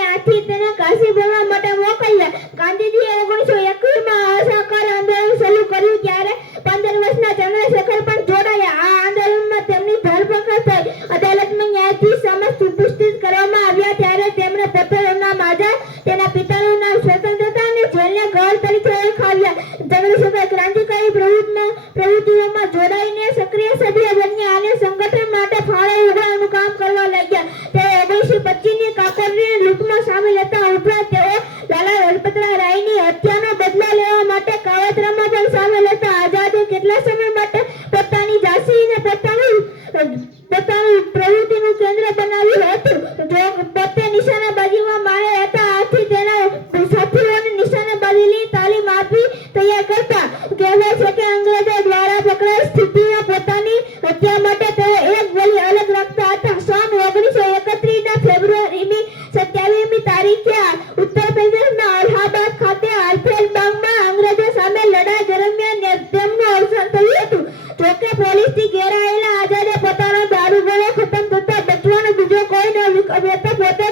અને આથી તેને કાશી ભરવા માટે મોકલ્યા. ગાંધીજીએ 1921માં અસહકાર આંદોલન શરૂ કર્યું ત્યારે 15 વર્ષના ચંદ્રશેખર પણ જોડાયા. આ આંદોલનમાં તેમની ધરપકડ થઈ. અદાલતમાં ન્યાયાધીશ સમક્ષ ઉપસ્થિત કરવામાં આવ્યા ત્યારે તેમણે પોતાનું નામ આઝાદ, તેના પિતાનું નામ સ્વતંત્રતા અને જેલને ઘર તરીકે ઓળખાવ્યા. ચંદ્રશેખર ક્રાંતિકારી પ્રવૃત્તિઓમાં જોડાઈને સક્રિય સભ્ય બન્યા અને સંગઠન માટે ફાળો ઉઘરાવવાનું કામ કરવા લાગ્યા. તેઓ 1925ની કાકોરીની લૂંટમાં સામેલ હતા. ઉપરાંત તેઓ લાલા લજપતરાય રાયની હત્યાનો બદલો લેવા માટે કાવતરામાં પણ સામેલ હતા. આઝાદે કેટલા સમય માટે પોતાની ઝાંસી અને પોતાનું પ્રવૃત્તિનું કેન્દ્ર બનાવ્યું હતું. જો પોતે નિશાનેબાજીમાં માહેર હતા, આથી તેના સાથીઓને નિશાનેબાજીની તાલીમ આપી તૈયાર કરતા. કહેવાય છે કે અંગ્રેજો દ્વારા પકડાઈ સ્થિતિમાં પોતાની હત્યા માટે તેઓ એક ગોળી અલગ રાખતા હતા. સન 1931ના ફેબ્રુઆરીની 27મી તારીખે ઉત્તર પ્રદેશના અલ્હાબાદ ખાતે આલ્ફેડ-બાગમાં અંગ્રેજો સામે લડાઈ દરમિયાન તેમનું અવસાન થયું હતું. જોકે પોલીસથી ઘેરાયેલા આઝાદે પોતાનો દારૂગોળો ખતમ થતા બચવાનો બીજો કોઈ ન વિકલ્પ પોતે